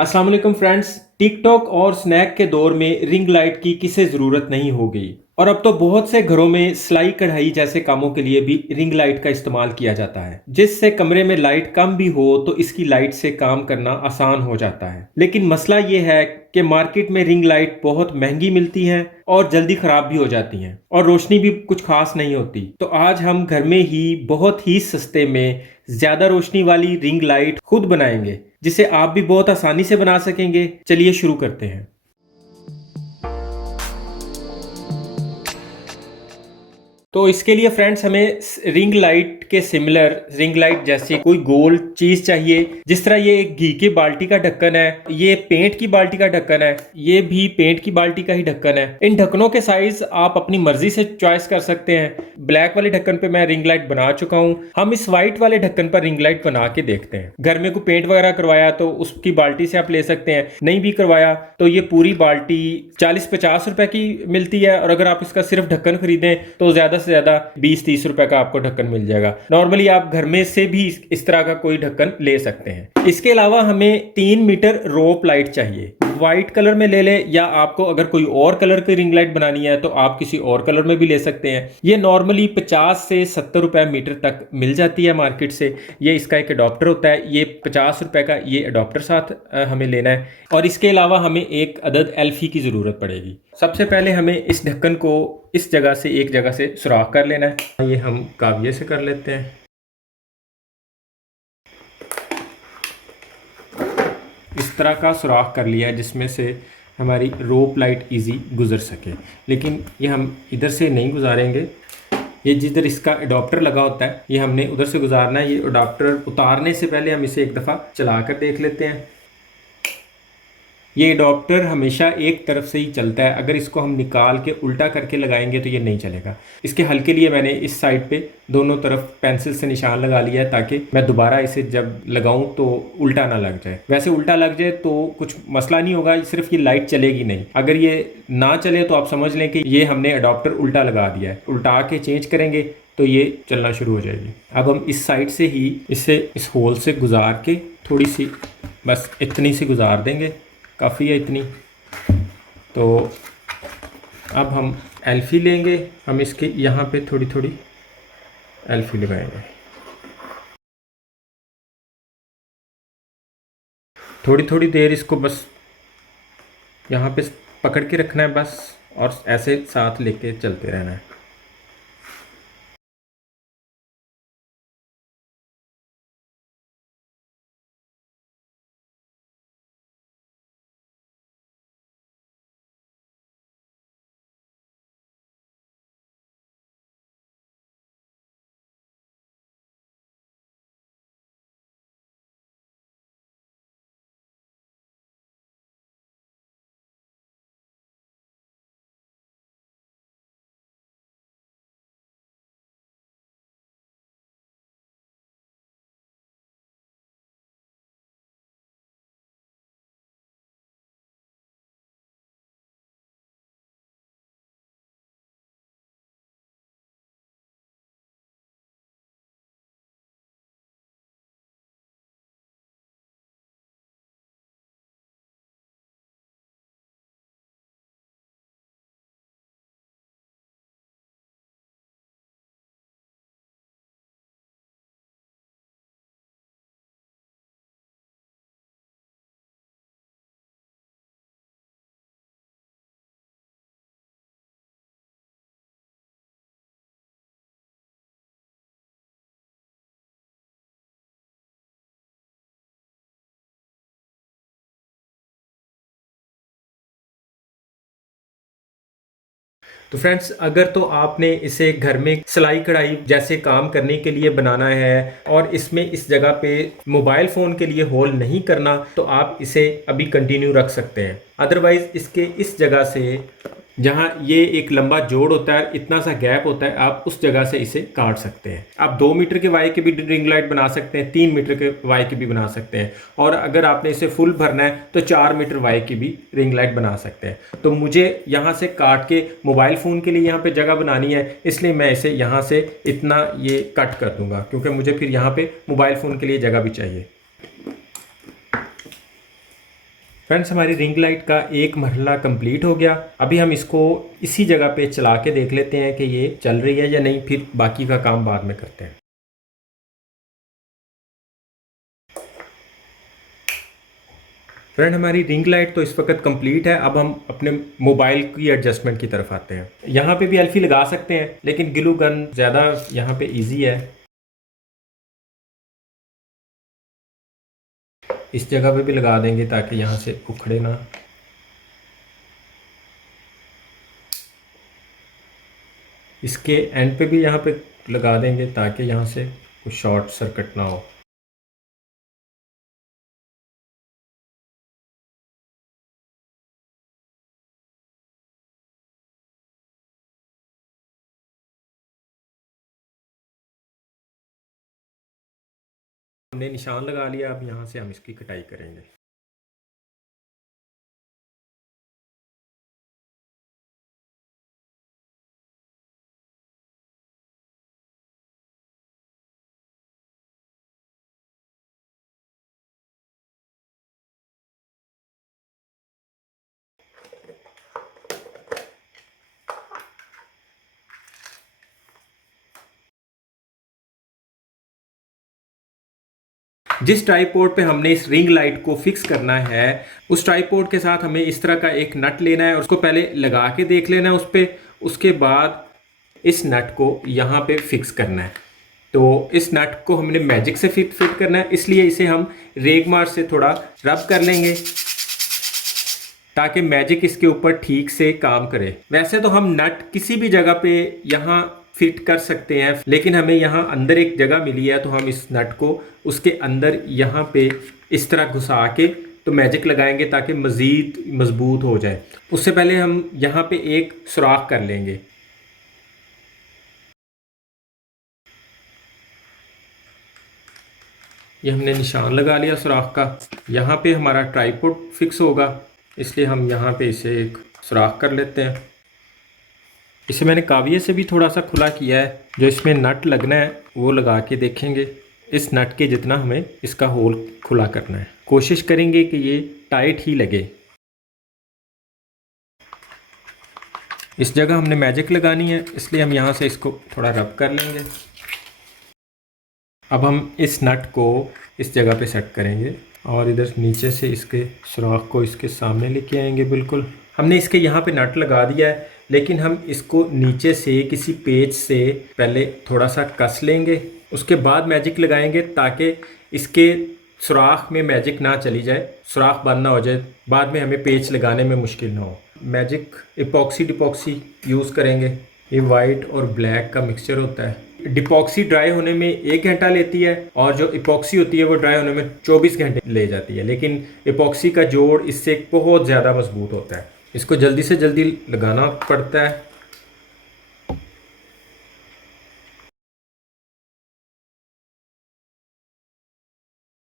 अस्सलाम वालेकुम friends. TikTok और स्नैक के दौर में रिंग लाइट की किसे ज़रूरत नहीं हो गई और अब तो बहुत से घरों में सिलाई कढ़ाई जैसे कामों के लिए भी रिंग लाइट का इस्तेमाल किया जाता है, जिससे कमरे में लाइट कम भी हो तो इसकी लाइट से काम करना आसान हो जाता है। लेकिन मसला ये है कि मार्केट में रिंग लाइट बहुत महंगी मिलती हैं और जल्दी ख़राब भी हो जाती हैं और रोशनी भी कुछ खास नहीं होती। तो आज हम घर में ही बहुत ही सस्ते में ज़्यादा रोशनी वाली रिंग लाइट खुद बनाएंगे, जिसे आप भी बहुत आसानी से बना सकेंगे। चलिए शुरू करते हैं। तो इसके लिए फ्रेंड्स हमें रिंग लाइट के सिमिलर रिंग लाइट जैसी कोई गोल चीज चाहिए। जिस तरह ये एक घी की बाल्टी का ढक्कन है, ये पेंट की बाल्टी का ढक्कन है, ये भी पेंट की बाल्टी का ही ढक्कन है। इन ढक्कनों के साइज आप अपनी मर्जी से चॉइस कर सकते हैं। ब्लैक वाले ढक्कन पे मैं रिंग लाइट बना चुका हूँ। हम इस व्हाइट वाले ढक्कन पर रिंग लाइट बना के देखते हैं। घर में कोई पेंट वगैरह करवाया तो उसकी बाल्टी से आप ले सकते हैं। नहीं भी करवाया तो ये पूरी बाल्टी 40-50 रुपए की मिलती है, और अगर आप इसका सिर्फ ढक्कन खरीदें तो ज्यादा से ज्यादा 20-30 रुपए का आपको ढक्कन मिल जाएगा। नॉर्मली आप घर में से भी इस तरह का कोई ढक्कन ले सकते हैं। इसके अलावा हमें 3 मीटर रोप लाइट चाहिए। व्हाइट कलर में ले लें, या आपको अगर कोई और कलर की रिंग लाइट बनानी है तो आप किसी और कलर में भी ले सकते हैं। ये नॉर्मली 50 से 70 रुपए मीटर तक मिल जाती है मार्केट से। ये इसका एक अडॉप्टर होता है, ये 50 रुपए का ये अडॉप्टर साथ हमें लेना है। और इसके अलावा हमें एक अदद एल्फी की ज़रूरत पड़ेगी। सबसे पहले हमें इस ढक्कन को इस जगह से एक जगह से सुराख कर लेना है। ये हम काविये से कर लेते हैं। इस तरह का सुराख कर लिया है जिसमें से हमारी रोप लाइट इजी गुजर सके। लेकिन ये हम इधर से नहीं गुजारेंगे। ये जिधर इसका अडॉप्टर लगा होता है ये हमने उधर से गुजारना है। ये अडॉप्टर उतारने से पहले हम इसे एक दफ़ा चला कर देख लेते हैं। ये अडॉप्टर हमेशा एक तरफ से ही चलता है। अगर इसको हम निकाल के उल्टा करके लगाएंगे तो ये नहीं चलेगा। इसके हल के लिए मैंने इस साइड पे दोनों तरफ पेंसिल से निशान लगा लिया है, ताकि मैं दोबारा इसे जब लगाऊं तो उल्टा ना लग जाए। वैसे उल्टा लग जाए तो कुछ मसला नहीं होगा, सिर्फ ये लाइट चलेगी नहीं। अगर ये ना चले तो आप समझ लें कि ये हमने अडॉप्टर उल्टा लगा दिया है। उल्टा के चेंज करेंगे तो ये चलना शुरू हो जाएगी। अब हम इस साइड से ही इसे इस होल से गुजार के थोड़ी सी, बस इतनी सी गुजार देंगे, काफ़ी है इतनी। तो अब हम एल्फी लेंगे, हम इसके यहाँ पे थोड़ी थोड़ी एल्फी लगाएंगे। थोड़ी थोड़ी देर इसको बस यहाँ पे पकड़ के रखना है बस, और ऐसे साथ लेके चलते रहना है। तो फ्रेंड्स, अगर तो आपने इसे घर में सिलाई कढ़ाई जैसे काम करने के लिए बनाना है और इसमें इस जगह पे मोबाइल फ़ोन के लिए होल नहीं करना, तो आप इसे अभी कंटिन्यू रख सकते हैं। अदरवाइज़ इसके इस जगह से, जहाँ ये एक लंबा जोड़ होता है, इतना सा गैप होता है, आप उस जगह से इसे काट सकते हैं। आप 2 मीटर के वाई की भी रिंग लाइट बना सकते हैं, 3 मीटर के वाई की भी बना सकते हैं, और अगर आपने इसे फुल भरना है तो 4 मीटर वाई की भी रिंग लाइट बना सकते हैं। तो मुझे यहाँ से काट के मोबाइल फ़ोन के लिए यहाँ पे जगह बनानी है, इसलिए मैं इसे यहाँ से इतना ये कट कर दूँगा, क्योंकि मुझे फिर यहाँ पे मोबाइल फ़ोन के लिए जगह भी चाहिए। फ्रेंड्स, हमारी रिंग लाइट का एक मरहला कंप्लीट हो गया। अभी हम इसको इसी जगह पे चला के देख लेते हैं कि ये चल रही है या नहीं, फिर बाकी का काम बाद में करते हैं। फ्रेंड, हमारी रिंग लाइट तो इस वक्त कंप्लीट है। अब हम अपने मोबाइल की एडजस्टमेंट की तरफ आते हैं। यहाँ पे भी एल्फी लगा सकते हैं, लेकिन ग्लू गन ज़्यादा यहाँ पे इजी है। इस जगह पे भी लगा देंगे ताकि यहाँ से उखड़े ना। इसके एंड पे भी यहाँ पे लगा देंगे ताकि यहाँ से कुछ शॉर्ट सर्किट ना हो। हमने निशान लगा लिया, अब यहाँ से हम इसकी कटाई करेंगे। जिस ट्राइपॉड पे हमने इस रिंग लाइट को फिक्स करना है, उस ट्राइपॉड के साथ हमें इस तरह का एक नट लेना है और उसको पहले लगा के देख लेना है उस पे। उसके बाद इस नट को यहाँ पे फिक्स करना है। तो इस नट को हमने मैजिक से फिट करना है, इसलिए इसे हम रेगमार से थोड़ा रब कर लेंगे ताकि मैजिक इसके ऊपर ठीक से काम करे। वैसे तो हम नट किसी भी जगह पे यहाँ फिट कर सकते हैं, लेकिन हमें यहाँ अंदर एक जगह मिली है, तो हम इस नट को उसके अंदर यहाँ पे इस तरह घुसा के तो मैजिक लगाएंगे ताकि मज़ीद मजबूत हो जाए। उससे पहले हम यहाँ पे एक सुराख कर लेंगे। ये हमने निशान लगा लिया सुराख का। यहाँ पे हमारा ट्राइपॉड फिक्स होगा, इसलिए हम यहाँ पे इसे एक सुराख कर लेते हैं। इसे मैंने काविये से भी थोड़ा सा खुला किया है। जो इसमें नट लगना है वो लगा के देखेंगे। इस नट के जितना हमें इसका होल खुला करना है। कोशिश करेंगे कि ये टाइट ही लगे। इस जगह हमने मैजिक लगानी है, इसलिए हम यहाँ से इसको थोड़ा रब कर लेंगे। अब हम इस नट को इस जगह पे सेट करेंगे और इधर नीचे से इसके सुराख को इसके सामने लेके आएंगे। बिल्कुल हमने इसके यहाँ पे नट लगा दिया है, लेकिन हम इसको नीचे से किसी पेच से पहले थोड़ा सा कस लेंगे। उसके बाद मैजिक लगाएंगे ताकि इसके सुराख में मैजिक ना चली जाए, सुराख बंद ना हो जाए, बाद में हमें पेच लगाने में मुश्किल ना हो। मैजिक इपॉक्सी डिपॉक्सी यूज़ करेंगे। ये वाइट और ब्लैक का मिक्सचर होता है। डिपॉक्सी ड्राई होने में 1 घंटा लेती है और जो इपॉक्सी होती है वो ड्राई होने में 24 घंटे ले जाती है, लेकिन इपॉक्सी का जोड़ इससे बहुत ज़्यादा मजबूत होता है। इसको जल्दी से जल्दी लगाना पड़ता है।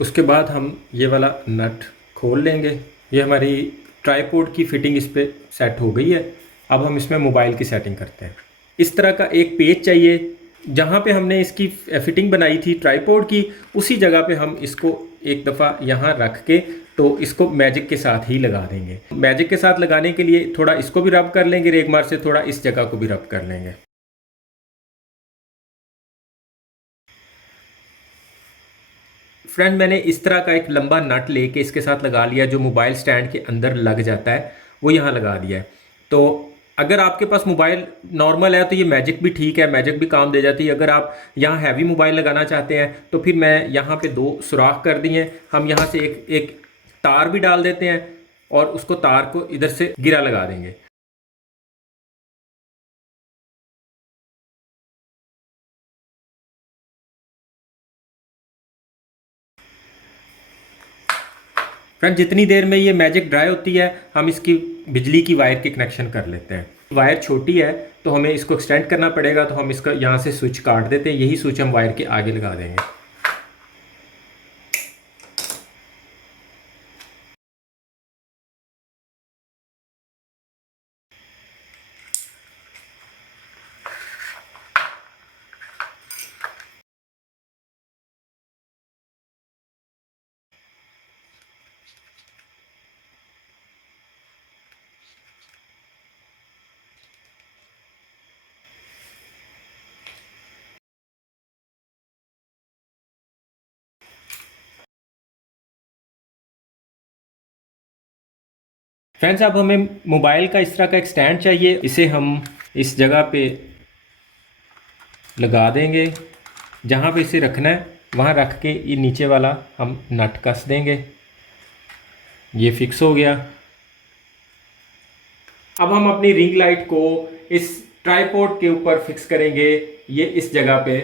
उसके बाद हम ये वाला नट खोल लेंगे। ये हमारी ट्राइपॉड की फिटिंग इस पर सेट हो गई है। अब हम इसमें मोबाइल की सेटिंग करते हैं। इस तरह का एक पेज चाहिए। जहाँ पे हमने इसकी फिटिंग बनाई थी ट्राइपॉड की, उसी जगह पे हम इसको एक दफ़ा यहाँ रख के तो इसको मैजिक के साथ ही लगा देंगे। मैजिक के साथ लगाने के लिए थोड़ा इसको भी रब कर लेंगे रेगमार से, थोड़ा इस जगह को भी रब कर लेंगे। फ्रेंड, मैंने इस तरह का एक लंबा नट लेके इसके साथ लगा लिया, जो मोबाइल स्टैंड के अंदर लग जाता है, वो यहाँ लगा दिया है। तो अगर आपके पास मोबाइल नॉर्मल है तो ये मैजिक भी ठीक है, मैजिक भी काम दे जाती है। अगर आप यहाँ हैवी मोबाइल लगाना चाहते हैं तो फिर मैं यहाँ पे 2 सुराख कर दिए। हम यहाँ से एक एक तार भी डाल देते हैं और उसको तार को इधर से गिरा लगा देंगे। फ्रेंड, जितनी देर में ये मैजिक ड्राई होती है, हम इसकी बिजली की वायर की कनेक्शन कर लेते हैं। वायर छोटी है तो हमें इसको एक्सटेंड करना पड़ेगा, तो हम इसका यहाँ से स्विच काट देते हैं। यही स्विच हम वायर के आगे लगा देंगे। फ्रेंड्स अब हमें मोबाइल का इस तरह का एक स्टैंड चाहिए, इसे हम इस जगह पे लगा देंगे, जहाँ पे इसे रखना है वहाँ रख के ये नीचे वाला हम नट कस देंगे। ये फिक्स हो गया। अब हम अपनी रिंग लाइट को इस ट्राइपॉड के ऊपर फिक्स करेंगे, ये इस जगह पे।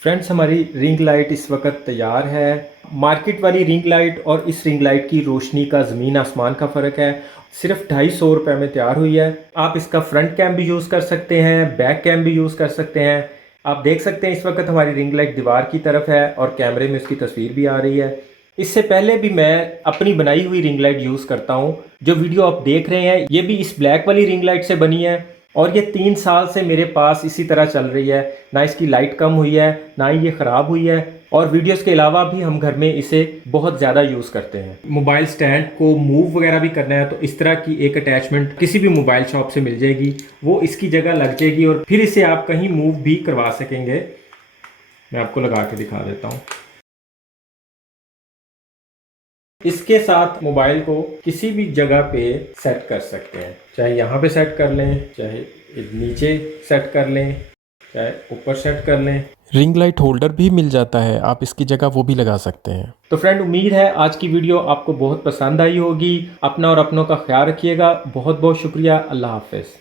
फ्रेंड्स हमारी रिंग लाइट इस वक्त तैयार है। मार्केट वाली रिंग लाइट और इस रिंग लाइट की रोशनी का ज़मीन आसमान का फ़र्क है। सिर्फ 250 रुपये में तैयार हुई है। आप इसका फ्रंट कैम भी यूज़ कर सकते हैं, बैक कैम भी यूज़ कर सकते हैं। आप देख सकते हैं इस वक्त हमारी रिंग लाइट दीवार की तरफ है और कैमरे में उसकी तस्वीर भी आ रही है। इससे पहले भी मैं अपनी बनाई हुई रिंग लाइट यूज़ करता हूँ। जो वीडियो आप देख रहे हैं ये भी इस ब्लैक वाली रिंग लाइट से बनी है और ये 3 साल से मेरे पास इसी तरह चल रही है। ना इसकी लाइट कम हुई है, ना ही ये ख़राब हुई है। और वीडियोस के अलावा भी हम घर में इसे बहुत ज़्यादा यूज़ करते हैं। मोबाइल स्टैंड को मूव वगैरह भी करना है तो इस तरह की एक अटैचमेंट किसी भी मोबाइल शॉप से मिल जाएगी, वो इसकी जगह लग जाएगी और फिर इसे आप कहीं मूव भी करवा सकेंगे। मैं आपको लगा के दिखा देता हूँ। इसके साथ मोबाइल को किसी भी जगह पे सेट कर सकते हैं, चाहे यहाँ पे सेट कर लें, चाहे नीचे सेट कर लें, चाहे ऊपर सेट कर लें। रिंग लाइट होल्डर भी मिल जाता है, आप इसकी जगह वो भी लगा सकते हैं। तो फ्रेंड उम्मीद है आज की वीडियो आपको बहुत पसंद आई होगी। अपना और अपनों का ख्याल रखिएगा। बहुत बहुत शुक्रिया। अल्लाह हाफिज़।